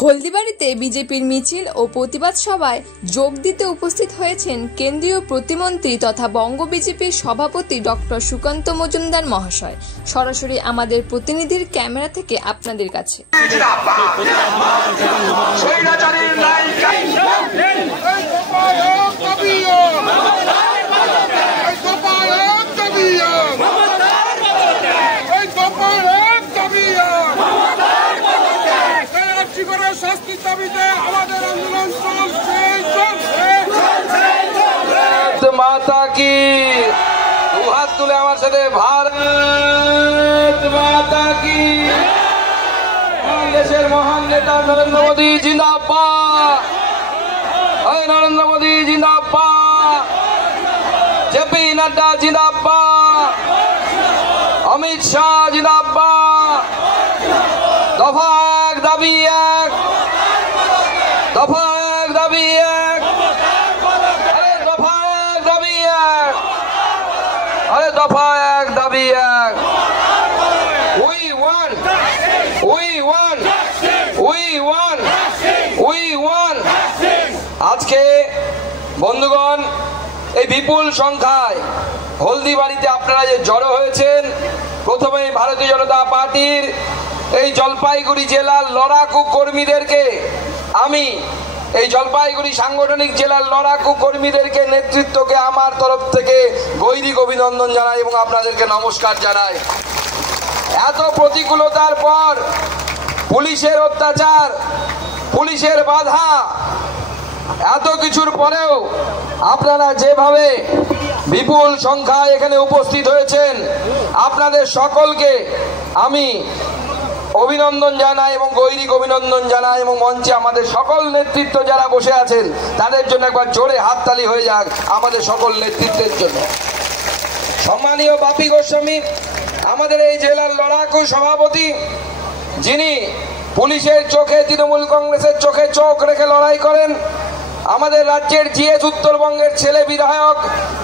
হলদিবাড়িতে বিজেপির মিছিল ও প্রতিবাদ সভায় যোগ দিতে উপস্থিত হয়েছেন কেন্দ্রীয় প্রতিমন্ত্রী তথা বঙ্গ বিজেপির সভাপতি ডক্টর সুকান্ত মজুমদার মহাশয়। সরাসরি আমাদের প্রতিনিধির ক্যামেরা থেকে আপনাদের কাছে। শাস্তির দাবিতে আমাদের আন্দোলন চলছে। মাতা কি দু হাত তুলে আমার সাথে ভারত মাতা কি। দেশের মহান নেতা নরেন্দ্র মোদী জিন্দাবাদ, নরেন্দ্র মোদী জিন্দাবাদ, জেপি নাড্ডা জিন্দাবাদ, অমিত শাহ জিন্দাবাদ। দফা এক দাবি এক, দফা এক দাবি এক, আরে দফা এক দাবি এক, আরে দফা এক দাবি এক। We want, we want, we want, we want. আজকে বন্ধুগণ, এই বিপুল সংখ্যায় হলদিবাড়িতে আপনারা যে জড়ো হয়েছেন, প্রথমে ভারতীয় জনতা পার্টির এই জলপাইগুড়ি জেলার লড়াকু কর্মীদেরকে, আমি এই জলপাইগুড়ি সাংগঠনিক জেলার লড়াকু কর্মীদেরকে, নেতৃত্বকে আমার তরফ থেকে গৈরিক অভিনন্দন জানাই এবং আপনাদেরকে নমস্কার জানাই। এত প্রতিকূলতার পর, পুলিশের অত্যাচার, পুলিশের বাধা, এত কিছুর পরেও আপনারা যেভাবে বিপুল সংখ্যায় এখানে উপস্থিত হয়েছেন, আপনাদের সকলকে আমি অভিনন্দন জানাই এবং গৈরিক অভিনন্দন জানাই। এবং মঞ্চে আমাদের সকল নেতৃত্ব যারা বসে আছেন তাদের জন্য একবার জোরে হাততালি হয়ে যাক আমাদের সকল নেতৃত্বের জন্য। সম্মানীয় বাপি গোস্বামী, আমাদের এই জেলার লড়াকু সভাপতি, যিনি পুলিশের চোখে, তৃণমূল কংগ্রেসের চোখে চোখ রেখে লড়াই করেন, আমাদের রাজ্যের জিএস উত্তরবঙ্গের ছেলে বিধায়ক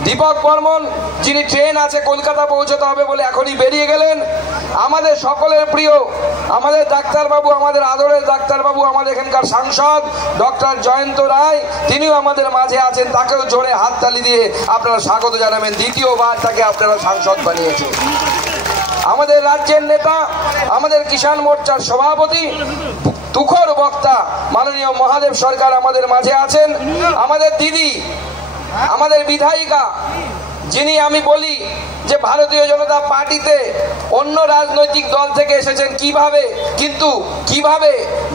দীপক বর্মন, যিনি ট্রেন আছে কলকাতা পৌঁছতে হবে বলে এখনই বেরিয়ে গেলেন, আমাদের সকলের প্রিয় আমাদের ডাক্তারবাবু, আমাদের আদরের ডাক্তারবাবু, আমাদের এখানকার সাংসদ ডক্টর জয়ন্ত রায়, তিনিও আমাদের মাঝে আছেন। তাকেও জোরে হাততালি দিয়ে আপনারা স্বাগত জানাবেন, দ্বিতীয়বার তাকে আপনারা সাংসদ বানিয়েছেন। আমাদের রাজ্যের নেতা, আমাদের কিষাণ মোর্চার সভাপতি, তুখর বক্তা মাননীয় মহাদেব সরকার আমাদের মাঝে আছেন। আমাদের দিদি, আমাদের বিধায়িকা, যিনি আমি বলি যে ভারতীয় জনতা পার্টিতে অন্য রাজনৈতিক দল থেকে এসেছেন কিভাবে, কিন্তু কিভাবে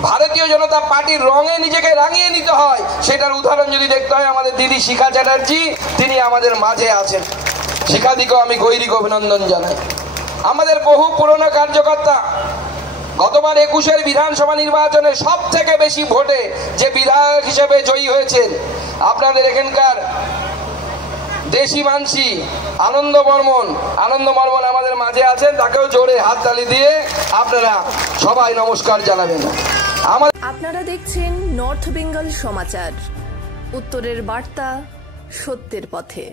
ভারতীয় জনতা পার্টির রঙে নিজেকে রাঙিয়ে নিতে হয় সেটার উদাহরণ যদি দেখতে হয়, আমাদের দিদি শিখা চ্যাটার্জি, তিনি আমাদের মাঝে আছেন। শিখাদিকেও আমি গৈরিক অভিনন্দন জানাই। আমাদের বহু পুরনো কার্যকর্তা, গতবার 21-এর বিধানসভা নির্বাচনে সব থেকে বেশি ভোটে যে বিধায়ক হিসেবে জয়ী হয়েছেন, আপনাদের এখানকার দেশি মানসি আনন্দ বর্মন আমাদের মাঝে আছেন। তাকেও জোরে হাততালি দিয়ে আপনারা সবাই নমস্কার জানাবেন। আপনারা দেখছেন নর্থ বেঙ্গল সমাচার, উত্তরের বার্তা, সত্যের পথে।